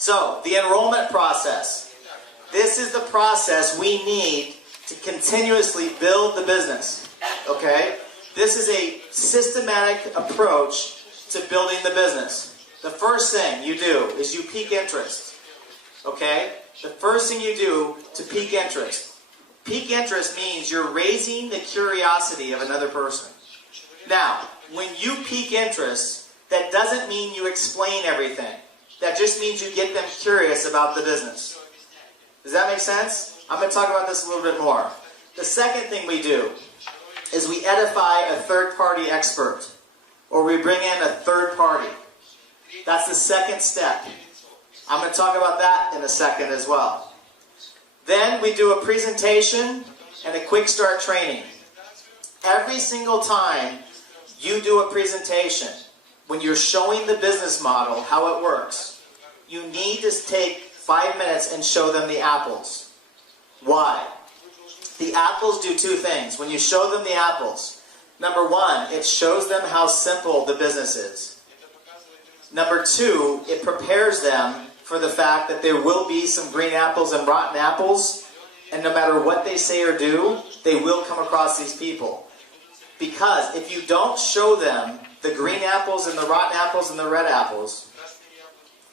So, the enrollment process. This is the process we need to continuously build the business. Okay? This is a systematic approach to building the business. The first thing you do is you pique interest. Okay? The first thing you do to pique interest. Pique interest means you're raising the curiosity of another person. Now, when you pique interest, that doesn't mean you explain everything. That just means you get them curious about the business. Does that make sense? I'm going to talk about this a little bit more. The second thing we do is we edify a third-party expert, or we bring in a third party. That's the second step. I'm going to talk about that in a second as well. Then we do a presentation and a quick start training. Every single time you do a presentation, when you're showing the business model, how it works, you need to take 5 minutes and show them the apples. Why? The apples do two things. When you show them the apples, number one, it shows them how simple the business is. Number two, it prepares them for the fact that there will be some green apples and rotten apples, and no matter what they say or do, they will come across these people. Because if you don't show them the green apples and the rotten apples and the red apples,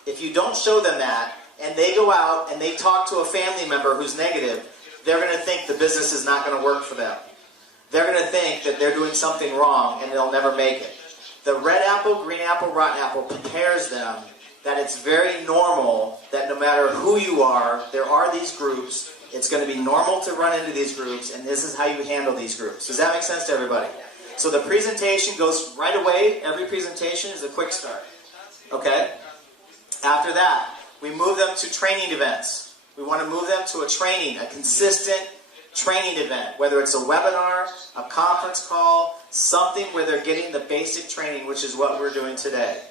if you don't show them that, and they go out and they talk to a family member who's negative, they're going to think the business is not going to work for them. They're going to think that they're doing something wrong and they'll never make it. The red apple, green apple, rotten apple prepares them that it's very normal that no matter who you are, there are these groups. It's going to be normal to run into these groups, and this is how you handle these groups. Does that make sense to everybody? So the presentation goes right away. Every presentation is a quick start. Okay? After that, we move them to training events. We want to move them to a training, a consistent training event, whether it's a webinar, a conference call, something where they're getting the basic training, which is what we're doing today.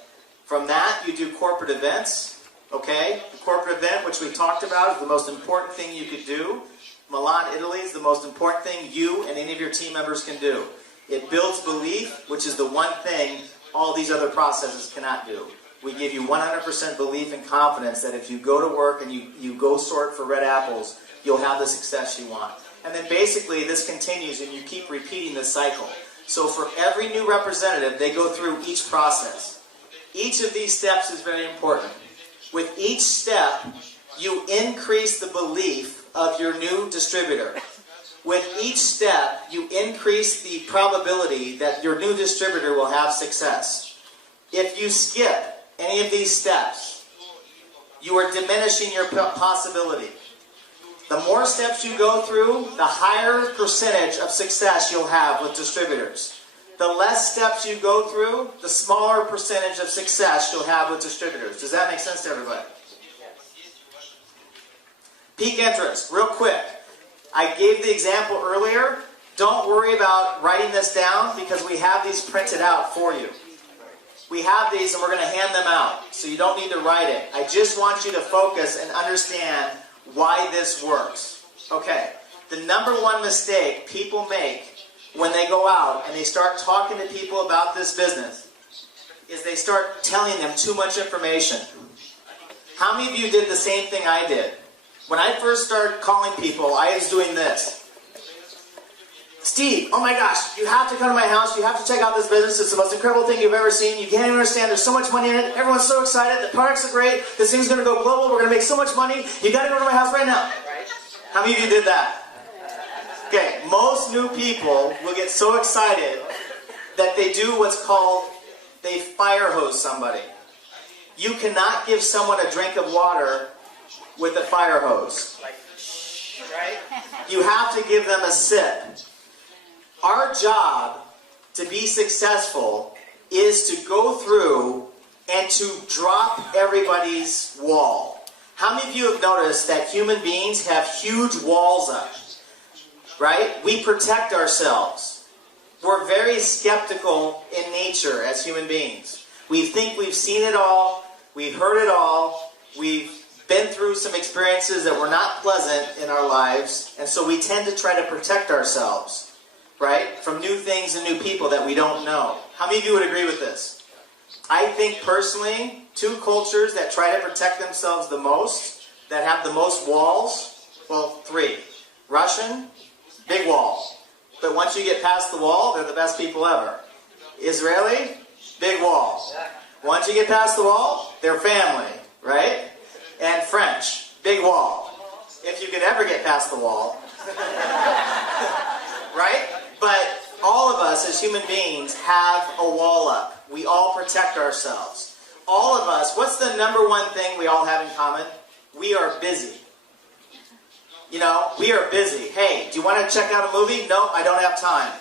From that, you do corporate events. Okay? The corporate event, which we talked about, is the most important thing you could do. Milan, Italy is the most important thing you and any of your team members can do. It builds belief, which is the one thing all these other processes cannot do. We give you 100% belief and confidence that if you go to work and you go sort for red apples, you'll have the success you want. And then basically this continues and you keep repeating this cycle. So for every new representative, they go through each process. Each of these steps is very important. With each step, you increase the belief of your new distributor. With each step, you increase the probability that your new distributor will have success. If you skip any of these steps, you are diminishing your possibility. The more steps you go through, the higher percentage of success you'll have with distributors. The less steps you go through, the smaller percentage of success you'll have with distributors. Does that make sense to everybody? Peak interest, real quick. I gave the example earlier. Don't worry about writing this down because we have these printed out for you. We have these and we're going to hand them out, so you don't need to write it. I just want you to focus and understand why this works. Okay, the number one mistake people make when they go out and they start talking to people about this business is they start telling them too much information. How many of you did the same thing I did? When I first started calling people, I was doing this. Steve, oh my gosh, you have to come to my house. You have to check out this business. It's the most incredible thing you've ever seen. You can't even understand. There's so much money in it. Everyone's so excited. The products are great. This thing's going to go global. We're going to make so much money. You got to go to my house right now. How many of you did that? Okay, most new people will get so excited that they do what's called, they fire hose somebody. You cannot give someone a drink of water with a fire hose. Right? You have to give them a sip. Our job to be successful is to go through and to drop everybody's wall. How many of you have noticed that human beings have huge walls up? Right? We protect ourselves. We're very skeptical in nature as human beings. We think we've seen it all, we've heard it all, we've been through some experiences that were not pleasant in our lives, and so we tend to try to protect ourselves, right, from new things and new people that we don't know. How many of you would agree with this? I think personally, two cultures that try to protect themselves the most, that have the most walls, well, three. Russian, big wall. But once you get past the wall, they're the best people ever. Israeli, big wall. Once you get past the wall, they're family, right? And French, big wall. If you could ever get past the wall. Right? But all of us as human beings have a wall up. We all protect ourselves. All of us, what's the number one thing we all have in common? We are busy. You know, we are busy. Hey, do you want to check out a movie? No, I don't have time.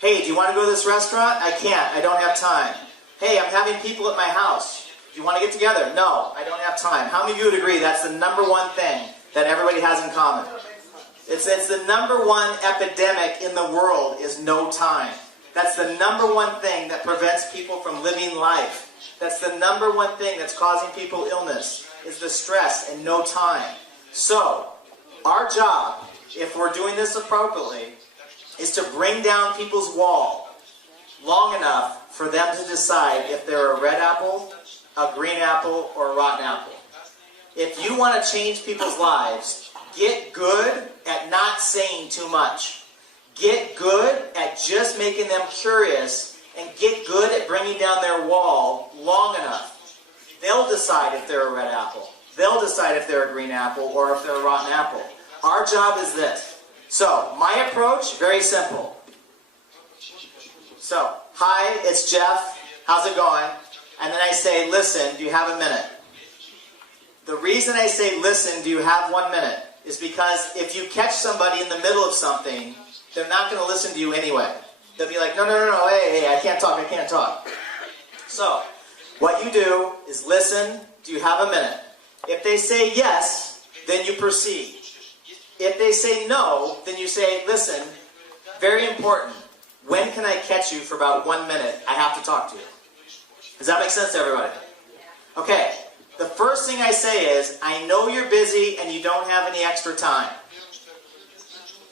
Hey, do you want to go to this restaurant? I can't. I don't have time. Hey, I'm having people at my house. Do you want to get together? No, I don't have time. How many of you would agree that's the number one thing that everybody has in common? It's the number one epidemic in the world is no time. That's the number one thing that prevents people from living life. That's the number one thing that's causing people illness, is the stress and no time. So, our job, if we're doing this appropriately, is to bring down people's wall long enough for them to decide if they're a red apple, a green apple, or a rotten apple. If you want to change people's lives, get good at not saying too much. Get good at just making them curious, and get good at bringing down their wall long enough. They'll decide if they're a red apple. They'll decide if they're a green apple or if they're a rotten apple. Our job is this. So, my approach, very simple. So, hi, it's Jeff. How's it going? And then I say, listen, do you have a minute? The reason I say, listen, do you have 1 minute? Is because if you catch somebody in the middle of something, they're not going to listen to you anyway. They'll be like, no, hey, I can't talk. So, what you do is listen, do you have a minute? If they say yes, then you proceed. If they say no, then you say, listen, very important, when can I catch you for about 1 minute? I have to talk to you. Does that make sense to everybody? Okay, the first thing I say is, I know you're busy and you don't have any extra time.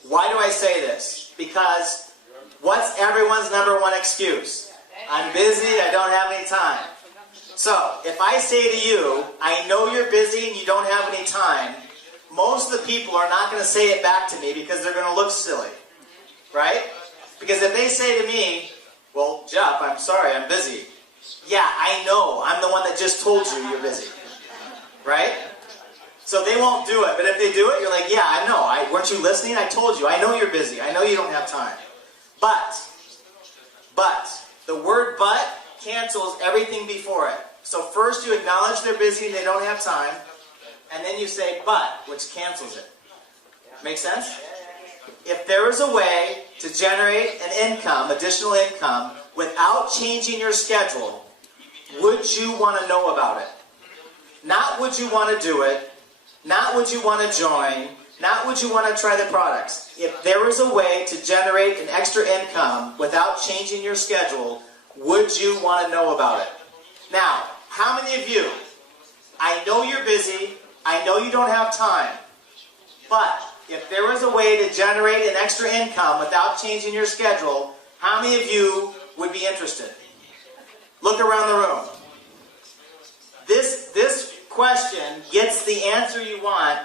Why do I say this? Because what's everyone's number one excuse? I'm busy, I don't have any time. So, if I say to you, I know you're busy and you don't have any time, most of the people are not going to say it back to me because they're going to look silly. Right? Because if they say to me, well, Jeff, I'm sorry, I'm busy. Yeah, I know. I'm the one that just told you you're busy. Right? So they won't do it. But if they do it, you're like, yeah, I know. Weren't you listening? I told you. I know you're busy. I know you don't have time. But, the word but cancels everything before it. So first you acknowledge they're busy and they don't have time. And then you say but, which cancels it. Make sense? If there is a way to generate an income, additional income, without changing your schedule, would you want to know about it? Not would you want to do it, not would you want to join, not would you want to try the products. If there is a way to generate an extra income without changing your schedule, would you want to know about it? Now, how many of you, I know you're busy, I know you don't have time, but if there was a way to generate an extra income without changing your schedule, how many of you would be interested? Look around the room. This question gets the answer you want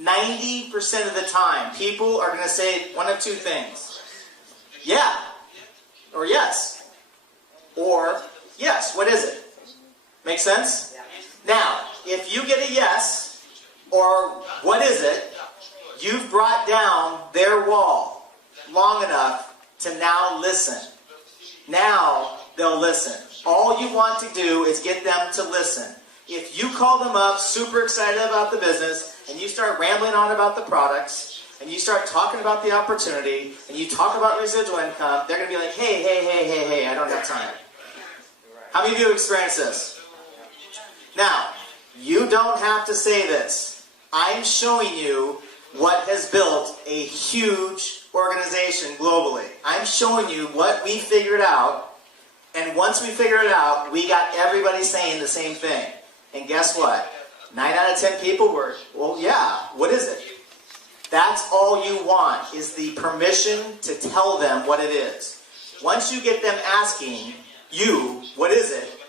90% of the time. People are going to say one of two things. Yeah, or yes. Or yes, what is it? Make sense? Now, if you get a yes, or what is it, you've brought down their wall long enough to now listen. Now they'll listen. All you want to do is get them to listen. If you call them up super excited about the business and you start rambling on about the products and you start talking about the opportunity and you talk about residual income, they're going to be like, hey, I don't have time. How many of you have experienced this? Now, you don't have to say this. I'm showing you what has built a huge organization globally. I'm showing you what we figured out, and once we figured it out, we got everybody saying the same thing. And guess what? 9 out of 10 people were, well, yeah, what is it? That's all you want, is the permission to tell them what it is. Once you get them asking you, what is it?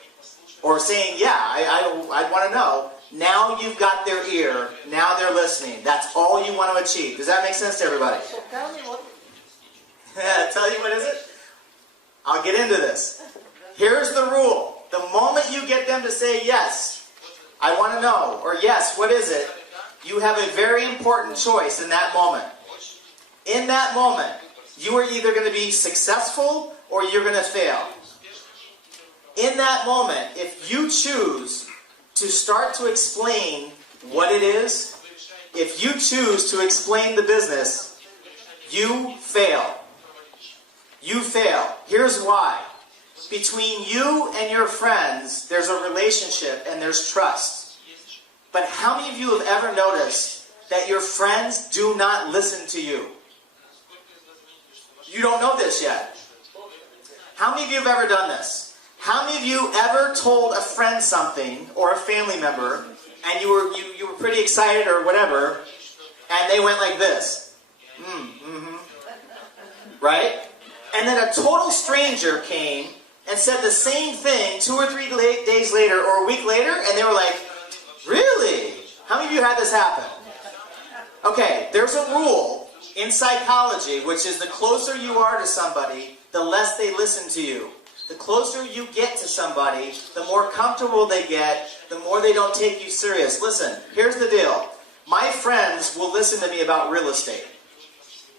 or saying, yeah, I want to know. Now you've got their ear. Now they're listening. That's all you want to achieve. Does that make sense to everybody? So tell me what. Tell you what is it? I'll get into this. Here's the rule. The moment you get them to say yes, I want to know, or yes, what is it? You have a very important choice in that moment. In that moment, you are either going to be successful or you're going to fail. In that moment, if you choose to start to explain what it is, if you choose to explain the business, you fail. You fail. Here's why. Between you and your friends, there's a relationship and there's trust. But how many of you have ever noticed that your friends do not listen to you? You don't know this yet. How many of you have ever done this? How many of you ever told a friend something or a family member and you were pretty excited or whatever, and they went like this? Right? And then a total stranger came and said the same thing 2 or 3 days later or a week later, and they were like, really? How many of you had this happen? Okay, there's a rule in psychology, which is the closer you are to somebody, the less they listen to you. The closer you get to somebody, the more comfortable they get, the more they don't take you serious. Listen, here's the deal. My friends will listen to me about real estate.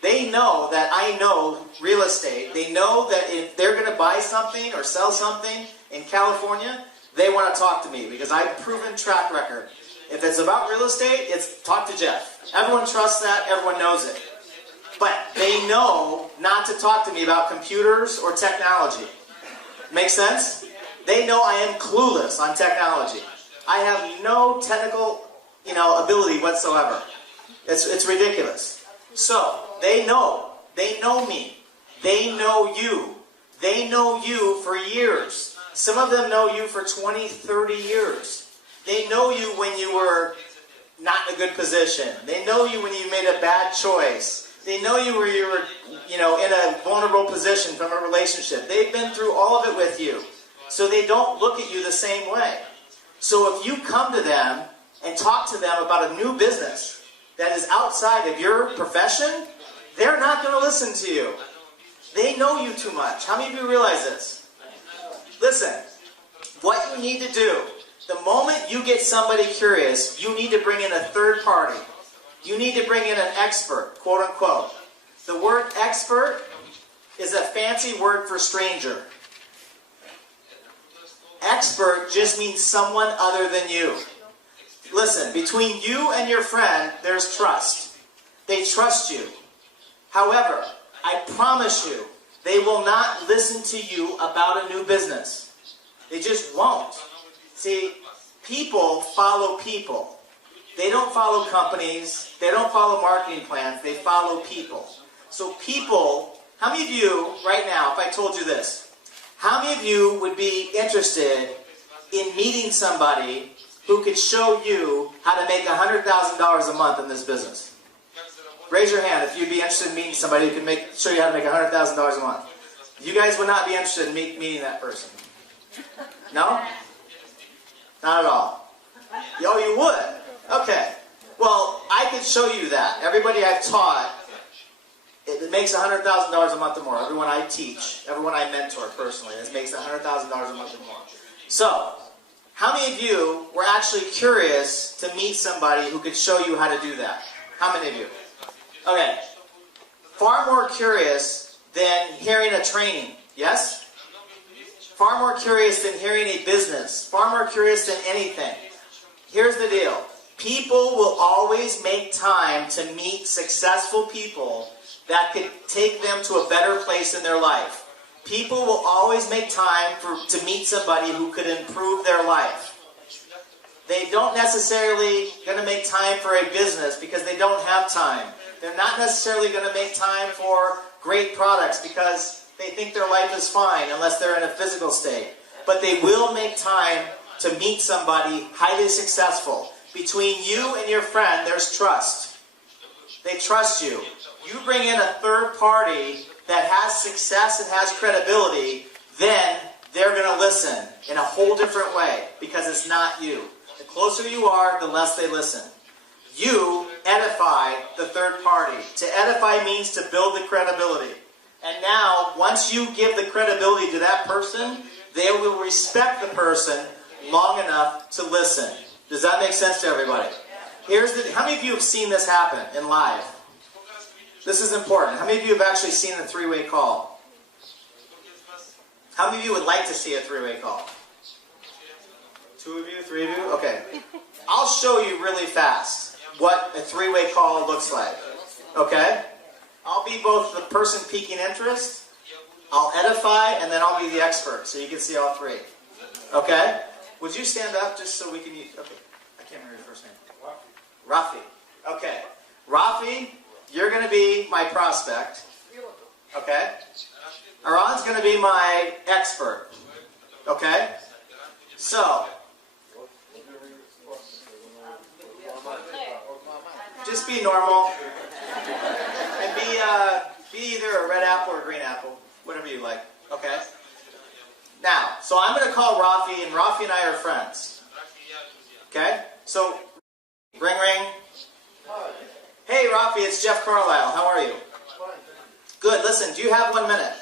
They know that I know real estate. They know that if they're going to buy something or sell something in California, they want to talk to me because I have a proven track record. If it's about real estate, it's talk to Jeff. Everyone trusts that. Everyone knows it. But they know not to talk to me about computers or technology. Make sense? They know I am clueless on technology. I have no technical, ability whatsoever. It's ridiculous. So, they know me. They know you. They know you for years. Some of them know you for 20, 30 years. They know you when you were not in a good position. They know you when you made a bad choice. They know you where you were, in a vulnerable position from a relationship. They've been through all of it with you. So they don't look at you the same way. So if you come to them and talk to them about a new business that is outside of your profession, they're not going to listen to you. They know you too much. How many of you realize this? Listen, what you need to do, the moment you get somebody curious, you need to bring in a third party. You need to bring in an expert, quote unquote. The word expert is a fancy word for stranger. Expert just means someone other than you. Listen, between you and your friend, there's trust. They trust you. However, I promise you, they will not listen to you about a new business. They just won't. See, people follow people. They don't follow companies. They don't follow marketing plans. They follow people. So people, how many of you, right now, if I told you this, how many of you would be interested in meeting somebody who could show you how to make $100,000 a month in this business? Raise your hand if you'd be interested in meeting somebody who could show you how to make $100,000 a month. You guys would not be interested in meeting that person. No? Not at all. Oh, you would? Okay. Well, I could show you that. Everybody I've taught, it makes $100,000 a month or more. Everyone I teach, everyone I mentor personally, it makes $100,000 a month or more. So, how many of you were actually curious to meet somebody who could show you how to do that? How many of you? Okay. Far more curious than hearing a training. Yes? Far more curious than hearing a business. Far more curious than anything. Here's the deal. People will always make time to meet successful people that could take them to a better place in their life. People will always make time to meet somebody who could improve their life. They don't necessarily going to make time for a business because they don't have time. They're not necessarily going to make time for great products because they think their life is fine unless they're in a physical state. But they will make time to meet somebody highly successful. Between you and your friend, there's trust. They trust you. You bring in a third party that has success and has credibility, then they're going to listen in a whole different way because it's not you. The closer you are, the less they listen. You edify the third party. To edify means to build the credibility. And now, once you give the credibility to that person, they will respect the person long enough to listen. Does that make sense to everybody? How many of you have seen this happen in live? This is important. How many of you have actually seen a three-way call? How many of you would like to see a three-way call? 2 of you? 3 of you? Okay. I'll show you really fast what a three-way call looks like. Okay? I'll be both the person piquing interest, I'll edify, and then I'll be the expert, so you can see all three. Okay? Would you stand up just so we can use... Okay. I can't remember your first name. Rafi. Okay. Rafi, you're going to be my prospect. Okay? Aran's going to be my expert. Okay? So, just be normal. And be either a red apple or a green apple. Whatever you like. Okay? Now, so I'm going to call Rafi, and Rafi and I are friends. Okay? So, ring ring. Hey Rafi, it's Jeff Carlisle. How are you? Good. Listen, do you have 1 minute?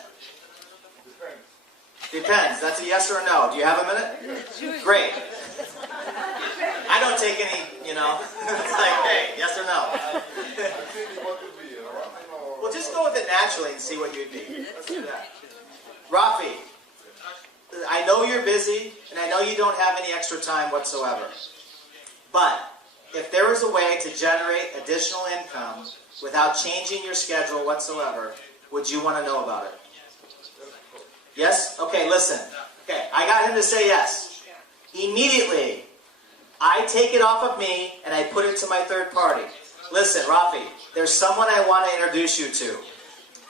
Depends. That's a yes or a no. Do you have a minute? Great. I don't take any, It's like, hey, yes or no. Well, just go with it naturally and see what you'd be. Let's do that. Rafi, I know you're busy, and I know you don't have any extra time whatsoever. But if there was a way to generate additional income without changing your schedule whatsoever, would you want to know about it? Yes? Okay, listen. Okay, I got him to say yes. Immediately, I take it off of me and I put it to my third party. Listen, Rafi, there's someone I want to introduce you to.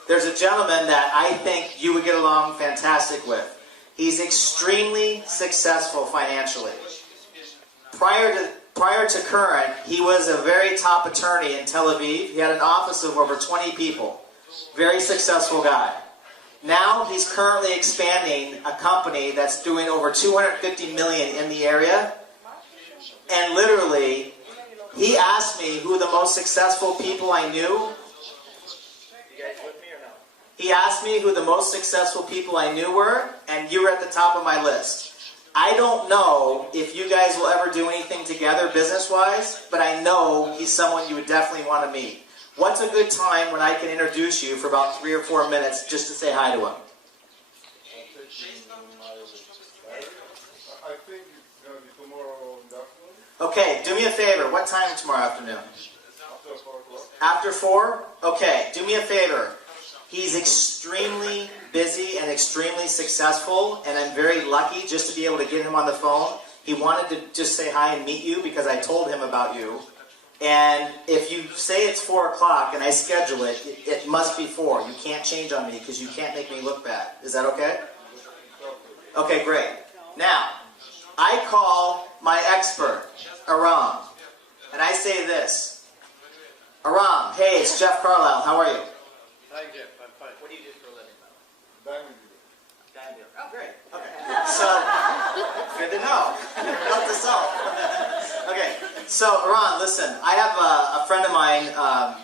There's a gentleman that I think you would get along fantastic with. He's extremely successful financially. Prior to current, he was a very top attorney in Tel Aviv. He had an office of over 20 people. Very successful guy. Now he's currently expanding a company that's doing over $250 million in the area. And literally, he asked me who the most successful people I knew. You guys with me or no? He asked me who the most successful people I knew were, and you were at the top of my list. I don't know if you guys will ever do anything together business-wise, but I know he's someone you would definitely want to meet. What's a good time when I can introduce you for about 3 or 4 minutes just to say hi to him? I think it's going to be tomorrow in the afternoon. Okay, do me a favor. What time tomorrow afternoon? After 4 o'clock. After 4? Okay, do me a favor. He's extremely busy and extremely successful, and I'm very lucky just to be able to get him on the phone. He wanted to just say hi and meet you because I told him about you. And if you say it's 4 o'clock and I schedule it, it must be 4. You can't change on me because you can't make me look bad. Is that okay? Okay, great. Now, I call my expert, Aram, and I say this. Aram, hey, it's Jeff Carlisle. How are you? Hi, Jeff. I'm fine. What do you do for a living? Diamond dealer. Diamond dealer. Oh, great. Okay. So, good to know. Note to self. Okay. So, Aram, listen. I have a friend of mine,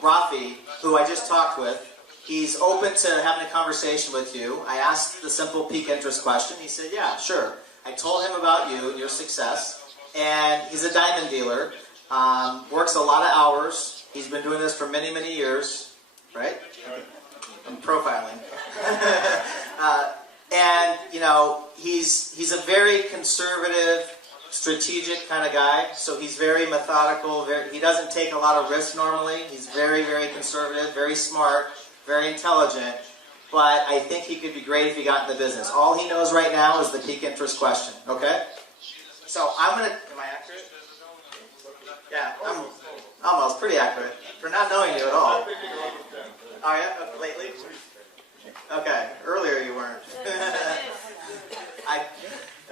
Rafi, who I just talked with. He's open to having a conversation with you. I asked the simple pique interest question. He said, yeah, sure. I told him about you and your success. And he's a diamond dealer. Works a lot of hours. He's been doing this for many, many years. Right? I'm profiling. And, he's a very conservative, strategic kind of guy. So he's very methodical. He doesn't take a lot of risks normally. He's very, very conservative, very smart, very intelligent. But I think he could be great if he got in the business. All he knows right now is the peak interest question. Okay? So I'm going to... Am I accurate? Yeah, I'm almost pretty accurate. For not knowing you at all. Oh yeah? Lately? Okay. Earlier you weren't.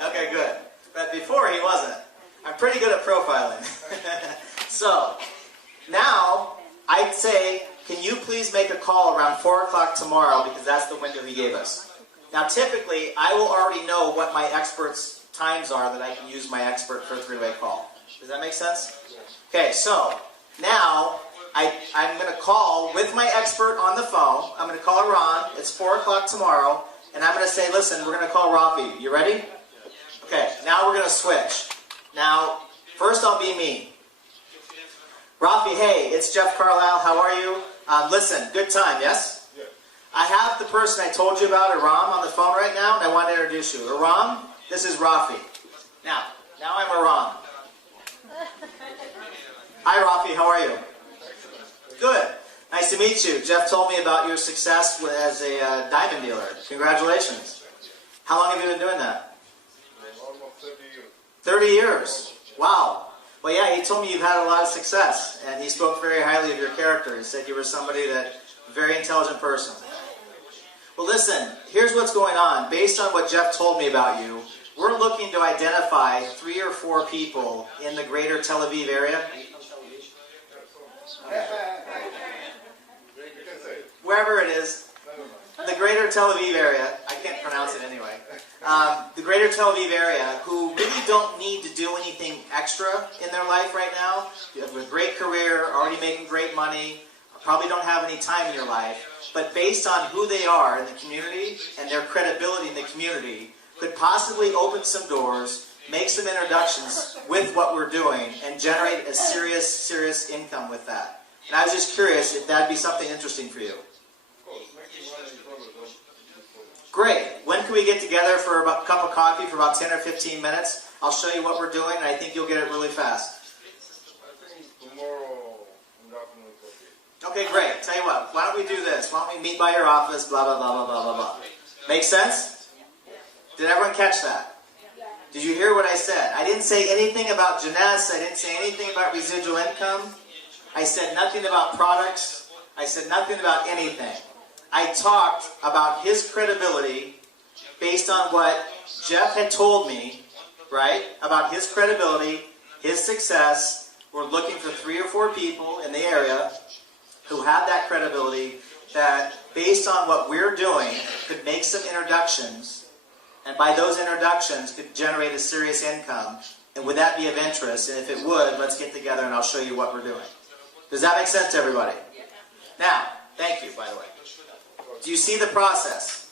Okay, good. But before he wasn't. I'm pretty good at profiling. So, now, I'd say, can you please make a call around 4 o'clock tomorrow because that's the window he gave us. Now, typically, I will already know what my expert's times are that I can use my expert for a three-way call. Does that make sense? Okay, so now I'm going to call with my expert on the phone. I'm going to call Ron. It's 4 o'clock tomorrow. And I'm going to say, listen, we're going to call Rafi. You ready? Okay, now we're going to switch. Now, first I'll be me. Rafi, hey, it's Jeff Carlisle. How are you? Listen, good time, yes? Yes. I have the person I told you about, Aram, on the phone right now, and I want to introduce you. Aram, this is Rafi. Now I'm Aram. Hi, Rafi, how are you? Good. Nice to meet you. Jeff told me about your success as a diamond dealer. Congratulations. How long have you been doing that? Almost 30 years. 30 years. Wow. Well, yeah, he told me you've had a lot of success, and he spoke very highly of your character. He said you were somebody very intelligent person. Well, listen, here's what's going on. Based on what Jeff told me about you, we're looking to identify 3 or 4 people in the greater Tel Aviv area. Wherever it is, the greater Tel Aviv area, I can't pronounce it anyway, the greater Tel Aviv area who really don't need to do anything extra in their life right now. You have a great career, already making great money, probably don't have any time in your life, but based on who they are in the community and their credibility in the community, could possibly open some doors, make some introductions with what we're doing, and generate a serious income with that. And I was just curious if that'd be something interesting for you. Great. When can we get together for a cup of coffee for about 10 or 15 minutes? I'll show you what we're doing, and I think you'll get it really fast. I think tomorrow in the afternoon is okay. Okay, great. Tell you what, why don't we do this? Why don't we meet by your office, blah, blah, blah, blah, blah, blah, blah. Make sense? Did everyone catch that? Did you hear what I said? I didn't say anything about Jeunesse. I didn't say anything about residual income. I said nothing about products. I said nothing about anything. I talked about his credibility based on what Jeff had told me, right? About his credibility, his success. We're looking for 3 or 4 people in the area who have that credibility that, based on what we're doing, could make some introductions, and by those introductions could generate a serious income. And would that be of interest? And if it would, let's get together and I'll show you what we're doing. Does that make sense to everybody? Now, thank you, by the way. Do you see the process?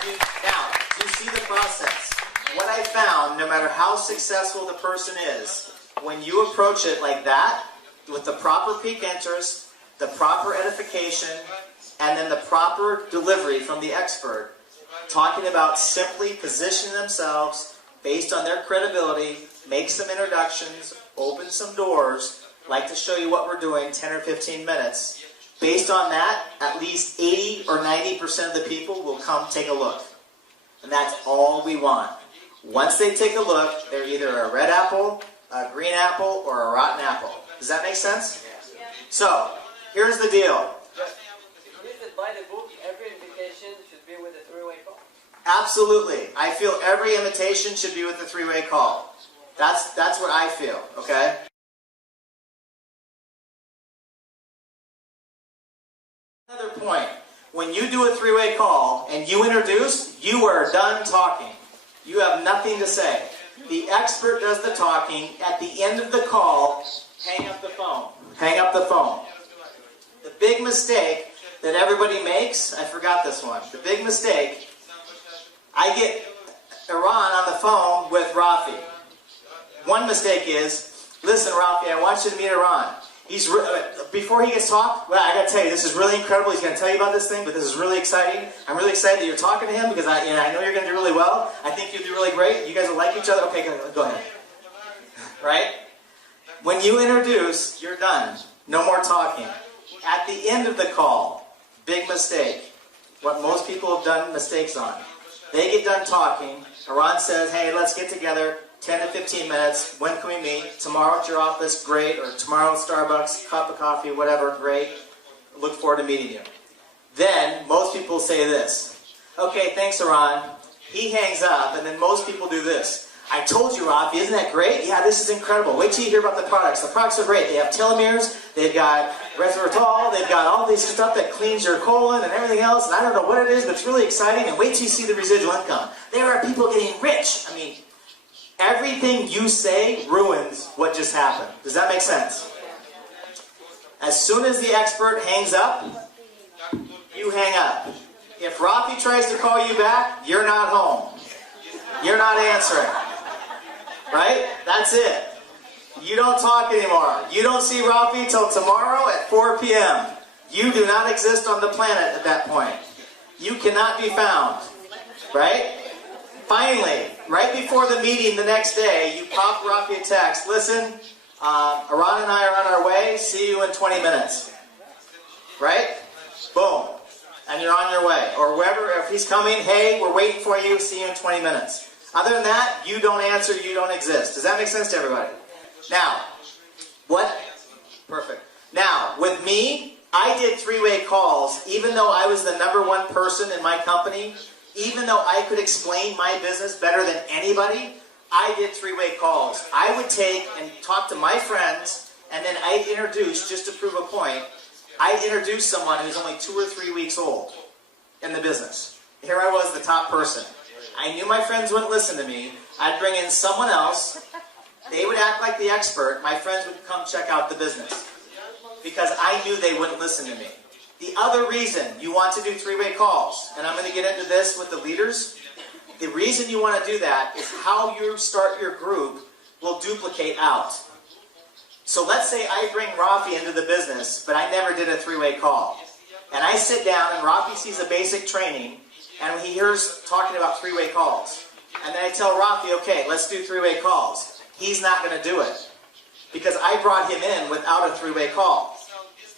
Do you see the process? What I found, no matter how successful the person is, when you approach it like that, with the proper peak interest, the proper edification, and then the proper delivery from the expert, talking about simply positioning themselves based on their credibility, make some introductions, open some doors, like to show you what we're doing, 10 or 15 minutes. Based on that, at least 80 or 90% of the people will come take a look. And that's all we want. Once they take a look, they're either a red apple, a green apple, or a rotten apple. Does that make sense? Yeah. So, here's the deal. By the book, every invitation should be with a 3-way call. Absolutely. I feel every invitation should be with a 3-way call. That's what I feel, okay? Another point. When you do a 3-way call and you introduce, you are done talking. You have nothing to say. The expert does the talking. At the end of the call, hang up the phone. Hang up the phone. The big mistake that everybody makes, I forgot this one. The big mistake, I get Iran on the phone with Rafi. One mistake is, listen Rafi, I want you to meet Iran. Before he gets talked, well, I got to tell you, this is really incredible. He's going to tell you about this thing, but this is really exciting. I'm really excited that you're talking to him because I know you're going to do really well. I think you'll do really great. You guys will like each other. Okay, go ahead. Right? When you introduce, you're done. No more talking. At the end of the call, big mistake. What most people have done mistakes on. They get done talking. Iran says, hey, let's get together. 10 to 15 minutes. When can we meet? Tomorrow at your office, great. Or tomorrow at Starbucks, cup of coffee, whatever, great. Look forward to meeting you. Then, most people say this. Okay, thanks, Iran. He hangs up, and then most people do this. I told you, Rafi, isn't that great? Yeah, this is incredible. Wait till you hear about the products. The products are great. They have telomeres, they've got resveratrol, they've got all these stuff that cleans your colon and everything else, and I don't know what it is, but it's really exciting, and wait till you see the residual income. There are people getting rich. I mean, everything you say ruins what just happened. Does that make sense? As soon as the expert hangs up, you hang up. If Rafi tries to call you back, you're not home. You're not answering. Right? That's it. You don't talk anymore. You don't see Rafi till tomorrow at 4 p.m. You do not exist on the planet at that point. You cannot be found. Right? Finally, right before the meeting the next day, you pop Rafi a text. Listen, Aran and I are on our way. See you in 20 minutes. Right? Boom. And you're on your way. Or wherever, if he's coming, hey, we're waiting for you. See you in 20 minutes. Other than that, you don't answer, you don't exist. Does that make sense to everybody? Now, what? Perfect. Now, with me, I did three-way calls, even though I was the #1 person in my company, even though I could explain my business better than anybody, I did three-way calls. I would take and talk to my friends, and then I'd introduce, just to prove a point, I'd introduce someone who's only 2 or 3 weeks old in the business. Here I was, the top person. I knew my friends wouldn't listen to me. I'd bring in someone else. They would act like the expert. My friends would come check out the business because I knew they wouldn't listen to me. The other reason you want to do three-way calls, and I'm going to get into this with the leaders, the reason you want to do that is how you start your group will duplicate out. So let's say I bring Rafi into the business, but I never did a three-way call. And I sit down and Rafi sees a basic training, and he hears talking about three-way calls. And then I tell Rafi, okay, let's do three-way calls. He's not going to do it because I brought him in without a three-way call.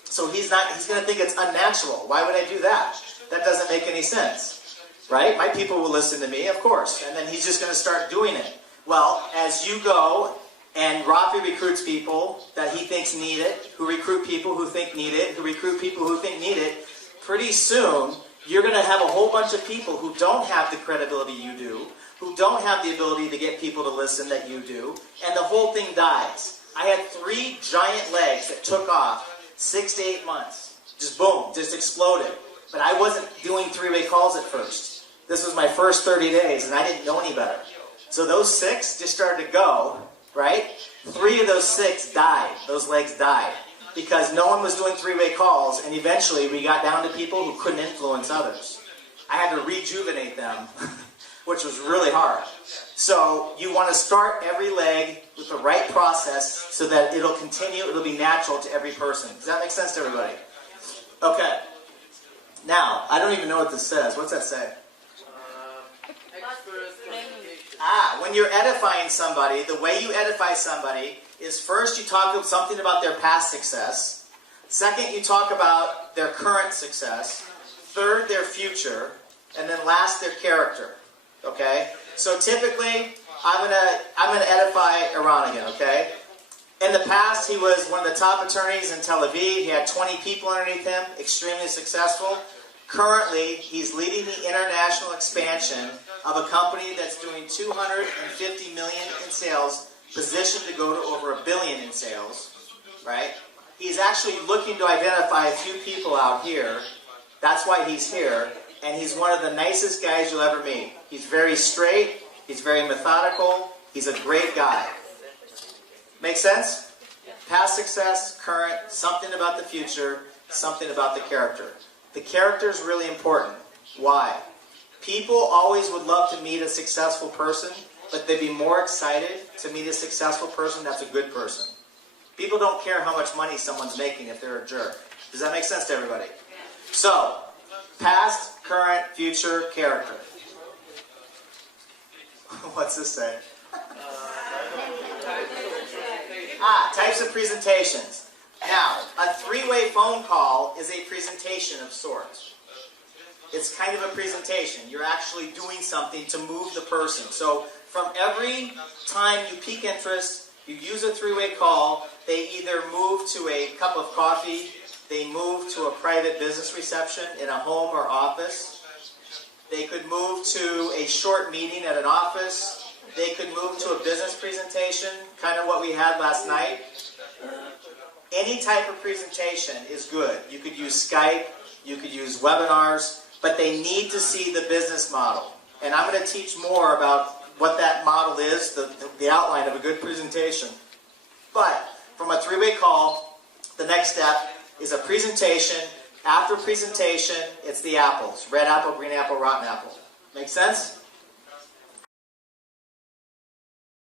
So he's going to think it's unnatural. Why would I do that? That doesn't make any sense. Right? My people will listen to me, of course. And then he's just going to start doing it. Well, as you go and Rafi recruits people that he thinks need it, who recruit people who think need it, who recruit people who think need it, pretty soon you're going to have a whole bunch of people who don't have the credibility you do, who don't have the ability to get people to listen that you do, and the whole thing dies. I had 3 giant legs that took off 6 to 8 months. Just boom, just exploded. But I wasn't doing three-way calls at first. This was my first 30 days, and I didn't know any better. So those 6 just started to go, right? 3 of those 6 died. Those legs died. Because no one was doing three-way calls, and eventually we got down to people who couldn't influence others. I had to rejuvenate them, which was really hard. So you want to start every leg with the right process so that it'll continue, it'll be natural to every person. Does that make sense to everybody? Okay. Now, I don't even know what this says. What's that say? When you're edifying somebody, the way you edify somebody is first you talk something about their past success. Second, you talk about their current success. Third, their future. And then last, their character. Okay? So typically, I'm gonna edify Iran again, okay? In the past, he was one of the top attorneys in Tel Aviv. He had 20 people underneath him, extremely successful. Currently, he's leading the international expansion of a company that's doing $250 million in sales, positioned to go to over $1 billion in sales, right? He's actually looking to identify a few people out here. That's why he's here. And he's one of the nicest guys you'll ever meet. He's very straight. He's very methodical. He's a great guy. Make sense? Past success, current, something about the future, something about the character. The character is really important. Why? People always would love to meet a successful person, but they'd be more excited to meet a successful person that's a good person. People don't care how much money someone's making if they're a jerk. Does that make sense to everybody? So, past, current, future, character. What's this say? Types of presentations. Now, a three-way phone call is a presentation of sorts. It's kind of a presentation. You're actually doing something to move the person. So, from every time you pique interest, you use a three-way call, they either move to a cup of coffee, they move to a private business reception in a home or office, they could move to a short meeting at an office, they could move to a business presentation, kind of what we had last night. Any type of presentation is good. You could use Skype, you could use webinars, but they need to see the business model. And I'm going to teach more about what that model is, the outline of a good presentation. But from a three-way call, the next step is a presentation. After presentation, it's the apples. Red apple, green apple, rotten apple. Make sense?